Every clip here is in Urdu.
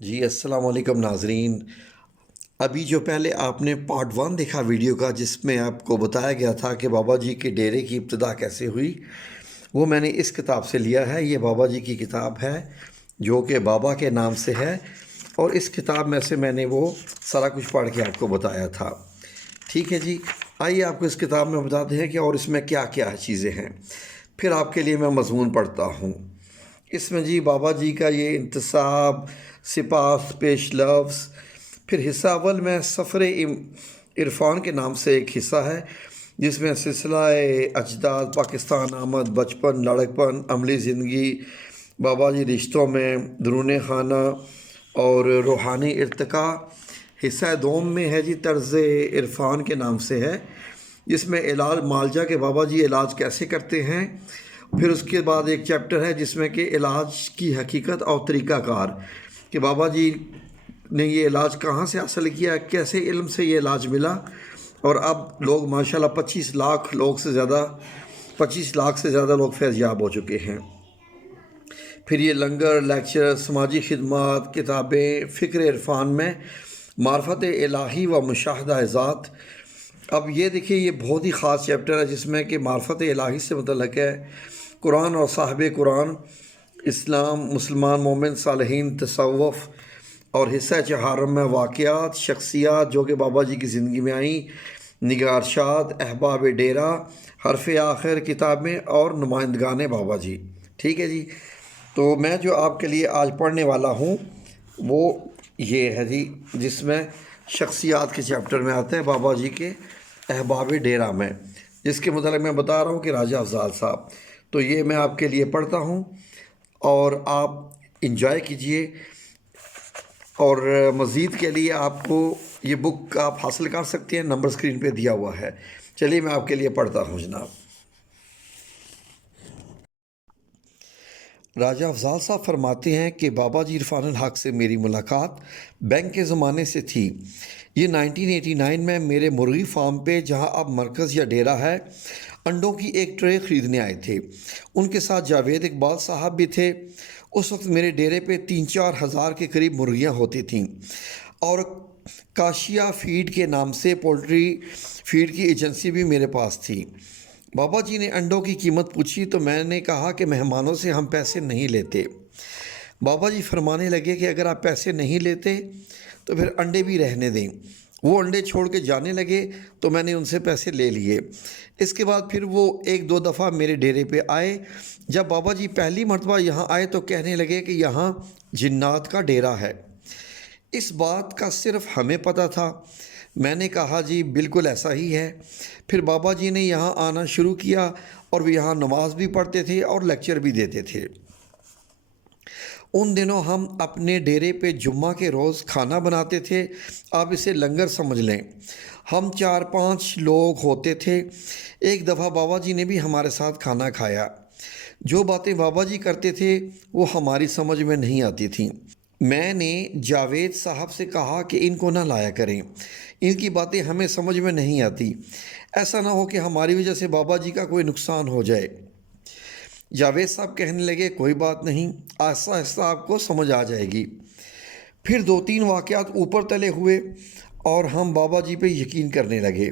جی السلام علیکم ناظرین۔ ابھی جو پہلے آپ نے پارٹ 1 دیکھا ویڈیو کا، جس میں آپ کو بتایا گیا تھا کہ بابا جی کے ڈیرے کی ابتدا کیسے ہوئی، وہ میں نے اس کتاب سے لیا ہے۔ یہ بابا جی کی کتاب ہے جو کہ بابا کے نام سے ہے، اور اس کتاب میں سے میں نے وہ سارا کچھ پڑھ کے آپ کو بتایا تھا۔ ٹھیک ہے جی، آئیے آپ کو اس کتاب میں بتاتے ہیں کہ اور اس میں کیا کیا چیزیں ہیں۔ پھر آپ کے لیے میں مضمون پڑھتا ہوں۔ اس میں جی بابا جی کا یہ انتصاب، سپاس، پیش لفظ، پھر حصہ اول میں سفر عرفان کے نام سے ایک حصہ ہے، جس میں سلسلہ اجداد، پاکستان آمد، بچپن، لڑکپن، عملی زندگی، بابا جی رشتوں میں، درون خانہ اور روحانی ارتقاء۔ حصہ دوم میں ہے جی طرز عرفان کے نام سے ہے، جس میں علاج معالجہ کے بابا جی علاج کیسے کرتے ہیں۔ پھر اس کے بعد ایک چیپٹر ہے جس میں کہ علاج کی حقیقت اور طریقہ کار، کہ بابا جی نے یہ علاج کہاں سے حاصل کیا، کیسے علم سے یہ علاج ملا، اور اب لوگ ماشاءاللہ 25 لاکھ سے زیادہ لوگ فیض یاب ہو چکے ہیں۔ پھر یہ لنگر، لیکچر، سماجی خدمات، کتابیں، فکر عرفان میں معرفت الہی و مشاہدہ ذات۔ اب یہ دیکھیے، یہ بہت ہی خاص چیپٹر ہے جس میں کہ معرفت الہی سے متعلق ہے، قرآن اور صاحب قرآن، اسلام، مسلمان، مومن، صالحین، تصوف، اور حصہ چہارم میں واقعات، شخصیات جو کہ بابا جی کی زندگی میں آئیں، نگارشات، احباب ڈیرہ، حرف آخر، کتابیں اور نمائندگان بابا جی۔ ٹھیک ہے جی، تو میں جو آپ کے لیے آج پڑھنے والا ہوں وہ یہ ہے جی، جس میں شخصیات کے چیپٹر میں آتا ہے بابا جی کے احباب ڈیرہ میں، جس کے متعلق میں بتا رہا ہوں کہ راجہ افضال صاحب۔ تو یہ میں آپ کے لیے پڑھتا ہوں اور آپ انجوائے کیجئے، اور مزید کے لیے آپ کو یہ بک آپ حاصل کر سکتے ہیں، نمبر اسکرین پہ دیا ہوا ہے۔ چلیے میں آپ کے لیے پڑھتا ہوں جناب۔ راجہ افضال صاحب فرماتے ہیں کہ بابا جی عرفان الحق سے میری ملاقات بینک کے زمانے سے تھی۔ یہ 1989 میں میرے مرغی فارم پہ، جہاں اب مرکز یا ڈیرہ ہے، انڈوں کی ایک ٹرے خریدنے آئے تھے۔ ان کے ساتھ جاوید اقبال صاحب بھی تھے۔ اس وقت میرے ڈیرے پہ 3-4 ہزار کے قریب مرغیاں ہوتی تھیں، اور کاشیا فیڈ کے نام سے پولٹری فیڈ کی ایجنسی بھی میرے پاس تھی۔ بابا جی نے انڈوں کی قیمت پوچھی تو میں نے کہا کہ مہمانوں سے ہم پیسے نہیں لیتے۔ بابا جی فرمانے لگے کہ اگر آپ پیسے نہیں لیتے تو پھر انڈے بھی رہنے دیں۔ وہ انڈے چھوڑ کے جانے لگے تو میں نے ان سے پیسے لے لیے۔ اس کے بعد پھر وہ 1-2 دفعہ میرے ڈیرے پہ آئے۔ جب بابا جی پہلی مرتبہ یہاں آئے تو کہنے لگے کہ یہاں جنات کا ڈیرہ ہے۔ اس بات کا صرف ہمیں پتہ تھا۔ میں نے کہا جی بالکل ایسا ہی ہے۔ پھر بابا جی نے یہاں آنا شروع کیا، اور وہ یہاں نماز بھی پڑھتے تھے اور لیکچر بھی دیتے تھے۔ ان دنوں ہم اپنے ڈیرے پہ جمعہ کے روز کھانا بناتے تھے، آپ اسے لنگر سمجھ لیں۔ ہم 4-5 لوگ ہوتے تھے۔ ایک دفعہ بابا جی نے بھی ہمارے ساتھ کھانا کھایا۔ جو باتیں بابا جی کرتے تھے وہ ہماری سمجھ میں نہیں آتی تھیں۔ میں نے جاوید صاحب سے کہا کہ ان کو نہ لایا کریں، ان کی باتیں ہمیں سمجھ میں نہیں آتی، ایسا نہ ہو کہ ہماری وجہ سے بابا جی کا کوئی نقصان ہو جائے۔ جاوید صاحب کہنے لگے کوئی بات نہیں، آہستہ آہستہ آپ کو سمجھ آ جائے گی۔ پھر 2-3 واقعات اوپر تلے ہوئے اور ہم بابا جی پہ یقین کرنے لگے۔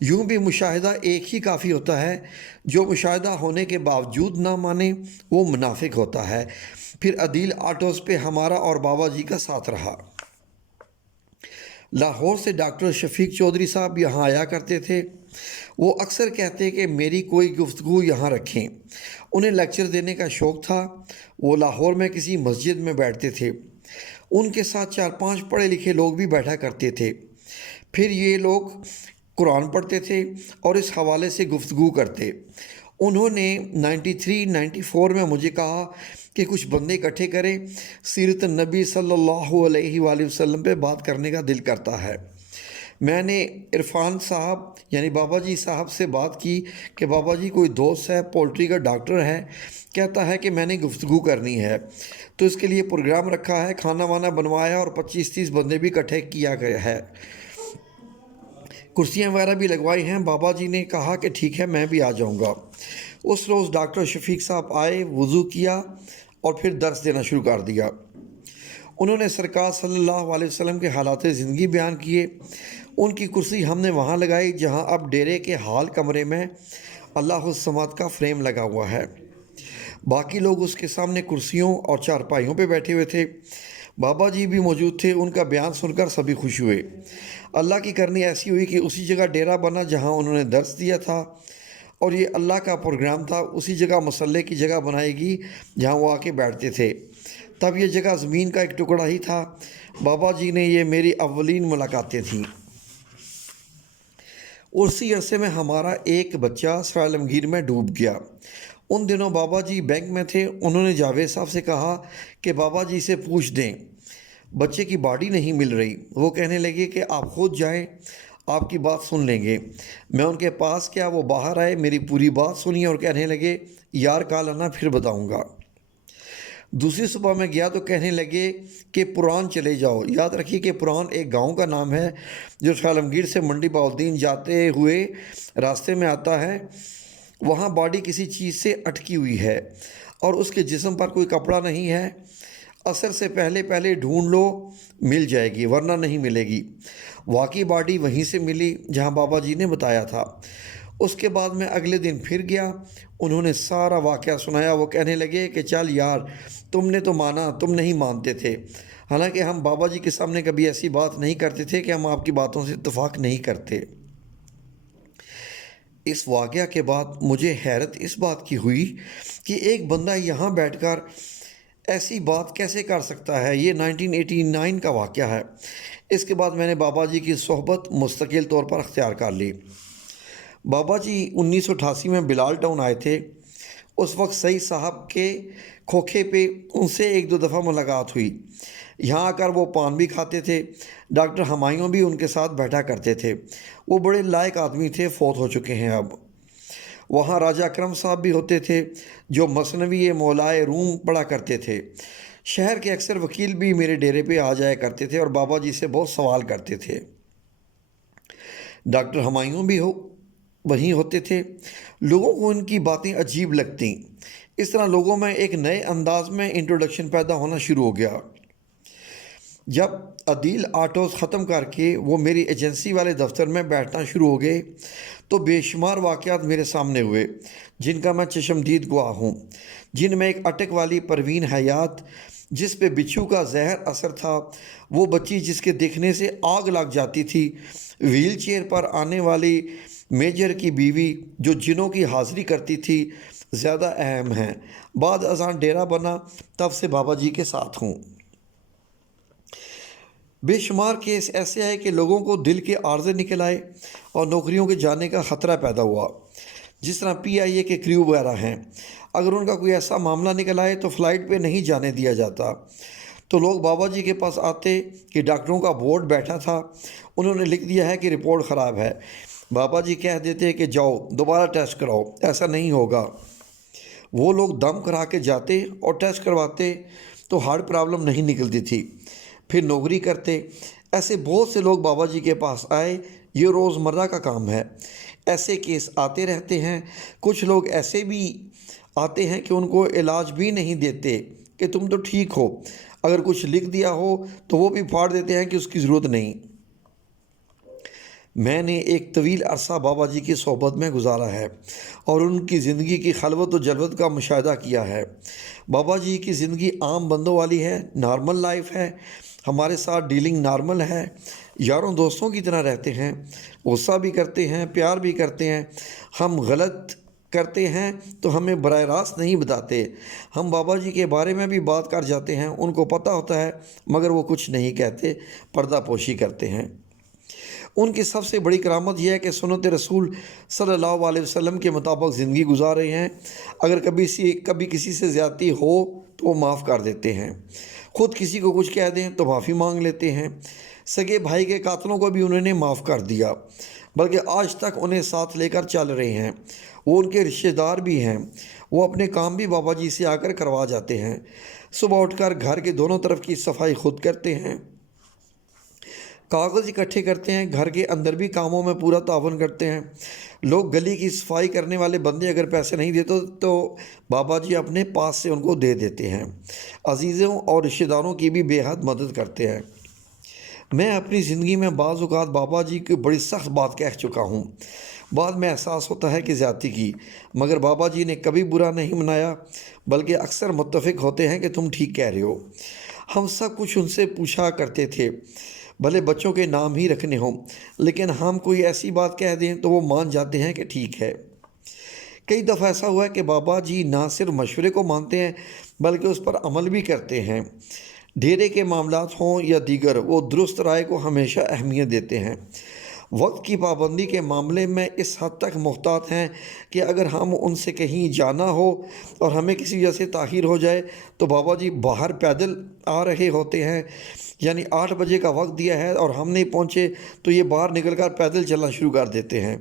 یوں بھی مشاہدہ ایک ہی کافی ہوتا ہے، جو مشاہدہ ہونے کے باوجود نہ مانے وہ منافق ہوتا ہے۔ پھر عدیل آٹوز پہ ہمارا اور بابا جی کا ساتھ رہا۔ لاہور سے ڈاکٹر شفیق چودھری صاحب یہاں آیا کرتے تھے۔ وہ اکثر کہتے کہ میری کوئی گفتگو یہاں رکھیں۔ انہیں لیکچر دینے کا شوق تھا۔ وہ لاہور میں کسی مسجد میں بیٹھتے تھے۔ ان کے ساتھ 4-5 پڑھے لکھے لوگ بھی بیٹھا کرتے تھے۔ پھر یہ لوگ قرآن پڑھتے تھے اور اس حوالے سے گفتگو کرتے۔ انہوں نے 93-94 میں مجھے کہا کہ کچھ بندے اکٹھے کریں، سیرت النبی صلی اللہ علیہ وآلہ وسلم پہ بات کرنے کا دل کرتا ہے۔ میں نے عرفان صاحب یعنی بابا جی صاحب سے بات کی کہ بابا جی کوئی دوست ہے، پولٹری کا ڈاکٹر ہے، کہتا ہے کہ میں نے گفتگو کرنی ہے، تو اس کے لیے پروگرام رکھا ہے، کھانا وانا بنوایا اور 25-30 بندے بھی اکٹھے کیا گیا ہے، کرسیاں وغیرہ بھی لگوائی ہیں۔ بابا جی نے کہا کہ ٹھیک ہے میں بھی آ جاؤں گا۔ اس روز ڈاکٹر شفیق صاحب آئے، وضو کیا اور پھر درس دینا شروع کر دیا۔ انہوں نے سرکار صلی اللہ علیہ وسلم کے حالات زندگی بیان کیے۔ ان کی کرسی ہم نے وہاں لگائی جہاں اب ڈیرے کے ہال کمرے میں اللہ الصمد کا فریم لگا ہوا ہے۔ باقی لوگ اس کے سامنے کرسیوں اور چارپائیوں پہ بیٹھے ہوئے تھے۔ بابا جی بھی موجود تھے۔ ان کا بیان سن کر سبھی خوش ہوئے۔ اللہ کی کرنی ایسی ہوئی کہ اسی جگہ ڈیرا بنا جہاں انہوں نے درس دیا تھا، اور یہ اللہ کا پروگرام تھا۔ اسی جگہ مصلی کی جگہ بنائی گی جہاں وہ آ کے بیٹھتے تھے۔ تب یہ جگہ زمین کا ایک ٹکڑا ہی تھا۔ بابا جی نے یہ میری اولین ملاقاتیں تھیں۔ اسی عرصے میں ہمارا ایک بچہ سرائے عالمگیر میں ڈوب گیا۔ ان دنوں بابا جی بینک میں تھے۔ انہوں نے جاوید صاحب سے کہا کہ بابا جی سے پوچھ دیں، بچے کی باڈی نہیں مل رہی۔ وہ کہنے لگے کہ آپ خود جائیں، آپ کی بات سن لیں گے۔ میں ان کے پاس کیا، وہ باہر آئے، میری پوری بات سنی اور کہنے لگے یار کال آنا پھر بتاؤں گا۔ دوسری صبح میں گیا تو کہنے لگے کہ پران چلے جاؤ۔ یاد رکھیے کہ پران ایک گاؤں کا نام ہے جو سرائے عالمگیر سے منڈی بہاؤالدین جاتے ہوئے راستے میں آتا ہے۔ وہاں باڈی کسی چیز سے اٹکی ہوئی ہے اور اس کے جسم پر کوئی کپڑا نہیں ہے۔ عصر سے پہلے ڈھونڈ لو، مل جائے گی ورنہ نہیں ملے گی۔ واقعی باڈی وہیں سے ملی جہاں بابا جی نے بتایا تھا۔ اس کے بعد میں اگلے دن پھر گیا۔ انہوں نے سارا واقعہ سنایا۔ وہ کہنے لگے کہ چل یار، تم نے تو مانا، تم نہیں مانتے تھے۔ حالانکہ ہم بابا جی کے سامنے کبھی ایسی بات نہیں کرتے تھے کہ ہم آپ کی باتوں سے اتفاق نہیں کرتے۔ اس واقعہ کے بعد مجھے حیرت اس بات کی ہوئی کہ ایک بندہ یہاں بیٹھ کر ایسی بات کیسے کر سکتا ہے۔ یہ 1989 کا واقعہ ہے۔ اس کے بعد میں نے بابا جی کی صحبت مستقل طور پر اختیار کر لی۔ بابا جی 1988 میں بلال ٹاؤن آئے تھے۔ اس وقت سعید صاحب کے کھوکھے پہ ان سے ایک دو دفعہ ملاقات ہوئی۔ یہاں آ کر وہ پان بھی کھاتے تھے۔ ڈاکٹر ہمایوں بھی ان کے ساتھ بیٹھا کرتے تھے۔ وہ بڑے لائق آدمی تھے، فوت ہو چکے ہیں اب۔ وہاں راجہ اکرم صاحب بھی ہوتے تھے جو مثنوی مولائے روم پڑھا کرتے تھے۔ شہر کے اکثر وکیل بھی میرے ڈیرے پہ آ جایا کرتے تھے اور بابا جی سے بہت سوال کرتے تھے۔ ڈاکٹر ہمایوں بھی وہیں ہوتے تھے۔ لوگوں کو ان کی باتیں عجیب لگتیں۔ اس طرح لوگوں میں ایک نئے انداز میں انٹروڈکشن پیدا ہونا شروع ہو گیا۔ جب عدیل آٹوز ختم کر کے وہ میری ایجنسی والے دفتر میں بیٹھنا شروع ہو گئے تو بے شمار واقعات میرے سامنے ہوئے جن کا میں چشمدید گواہ ہوں، جن میں ایک اٹک والی پروین حیات جس پہ بچھو کا زہر اثر تھا، وہ بچی جس کے دیکھنے سے آگ لگ جاتی تھی، ویل چیئر پر آنے والی میجر کی بیوی جو جنوں کی حاضری کرتی تھی، زیادہ اہم ہیں۔ بعد ازاں ڈیرا بنا، تب سے بابا جی کے ساتھ ہوں۔ بے شمار کیس ایسے آئے کہ لوگوں کو دل کے عارضے نکل آئے اور نوکریوں کے جانے کا خطرہ پیدا ہوا۔ جس طرح PIA کے کریو وغیرہ ہیں، اگر ان کا کوئی ایسا معاملہ نکل آئے تو فلائٹ پہ نہیں جانے دیا جاتا، تو لوگ بابا جی کے پاس آتے کہ ڈاکٹروں کا بورڈ بیٹھا تھا، انہوں نے لکھ دیا ہے کہ رپورٹ خراب ہے۔ بابا جی کہہ دیتے کہ جاؤ دوبارہ ٹیسٹ کراؤ، ایسا نہیں ہوگا۔ وہ لوگ دم کرا کے جاتے اور ٹیسٹ کرواتے تو ہارٹ پرابلم نہیں نکلتی تھی، پھر نوکری کرتے۔ ایسے بہت سے لوگ بابا جی کے پاس آئے۔ یہ روزمرہ کا کام ہے، ایسے کیس آتے رہتے ہیں۔ کچھ لوگ ایسے بھی آتے ہیں کہ ان کو علاج بھی نہیں دیتے کہ تم تو ٹھیک ہو، اگر کچھ لکھ دیا ہو تو وہ بھی پھاڑ دیتے ہیں کہ اس کی ضرورت نہیں۔ میں نے ایک طویل عرصہ بابا جی کی صحبت میں گزارا ہے اور ان کی زندگی کی خلوت و جلوت کا مشاہدہ کیا ہے۔ بابا جی کی زندگی عام بندوں والی ہے، نارمل لائف ہے۔ ہمارے ساتھ ڈیلنگ نارمل ہے، یاروں دوستوں کی طرح رہتے ہیں، غصہ بھی کرتے ہیں، پیار بھی کرتے ہیں۔ ہم غلط کرتے ہیں تو ہمیں براہ راست نہیں بتاتے۔ ہم بابا جی کے بارے میں بھی بات کر جاتے ہیں، ان کو پتہ ہوتا ہے مگر وہ کچھ نہیں کہتے، پردہ پوشی کرتے ہیں۔ ان کی سب سے بڑی کرامت یہ ہے کہ سنت رسول صلی اللہ علیہ وسلم کے مطابق زندگی گزار رہے ہیں۔ اگر کبھی کسی سے زیادتی ہو تو وہ معاف کر دیتے ہیں، خود کسی کو کچھ کہہ دیں تو معافی مانگ لیتے ہیں۔ سگے بھائی کے قاتلوں کو بھی انہوں نے معاف کر دیا، بلکہ آج تک انہیں ساتھ لے کر چل رہے ہیں۔ وہ ان کے رشتہ دار بھی ہیں۔ وہ اپنے کام بھی بابا جی سے آ کر کروا جاتے ہیں۔ صبح اٹھ کر گھر کے دونوں طرف کی صفائی خود کرتے ہیں، کاغذ اکٹھے کرتے ہیں، گھر کے اندر بھی کاموں میں پورا تعاون کرتے ہیں۔ لوگ گلی کی صفائی کرنے والے بندے اگر پیسے نہیں دیتے تو بابا جی اپنے پاس سے ان کو دے دیتے ہیں۔ عزیزوں اور رشتہ داروں کی بھی بے حد مدد کرتے ہیں۔ میں اپنی زندگی میں بعض اوقات بابا جی کی بڑی سخت بات کہہ چکا ہوں، بعد میں احساس ہوتا ہے کہ زیادتی کی، مگر بابا جی نے کبھی برا نہیں منایا، بلکہ اکثر متفق ہوتے ہیں کہ تم ٹھیک کہہ رہے ہو۔ ہم سب کچھ ان سے پوچھا کرتے تھے، بھلے بچوں کے نام ہی رکھنے ہوں، لیکن ہم کوئی ایسی بات کہہ دیں تو وہ مان جاتے ہیں کہ ٹھیک ہے۔ کئی دفعہ ایسا ہوا ہے کہ بابا جی نہ صرف مشورے کو مانتے ہیں بلکہ اس پر عمل بھی کرتے ہیں۔ ڈیرے کے معاملات ہوں یا دیگر، وہ درست رائے کو ہمیشہ اہمیت دیتے ہیں۔ وقت کی پابندی کے معاملے میں اس حد تک محتاط ہیں کہ اگر ہم ان سے کہیں جانا ہو اور ہمیں کسی وجہ سے تاخیر ہو جائے تو بابا جی باہر پیدل آ رہے ہوتے ہیں، یعنی 8 بجے کا وقت دیا ہے اور ہم نہیں پہنچے تو یہ باہر نکل کر پیدل چلنا شروع کر دیتے ہیں۔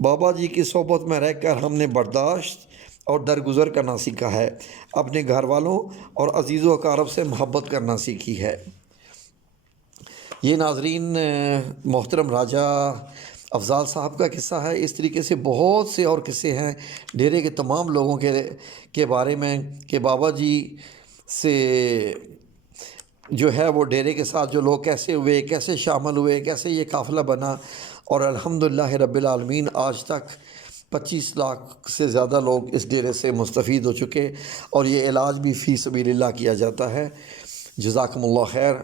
بابا جی کی صحبت میں رہ کر ہم نے برداشت اور درگزر کرنا سیکھا ہے، اپنے گھر والوں اور عزیز و اقارب سے محبت کرنا سیکھی ہے۔ یہ ناظرین محترم راجہ افضال صاحب کا قصہ ہے۔ اس طریقے سے بہت سے اور قصے ہیں ڈیرے کے تمام لوگوں کے بارے میں کہ بابا جی سے جو ہے وہ ڈیرے کے ساتھ جو لوگ کیسے ہوئے، کیسے شامل ہوئے، کیسے یہ قافلہ بنا، اور الحمدللہ رب العالمین آج تک 25 لاکھ سے زیادہ لوگ اس ڈیرے سے مستفید ہو چکے، اور یہ علاج بھی فی سبیل اللہ کیا جاتا ہے۔ جزاکم اللہ خیر۔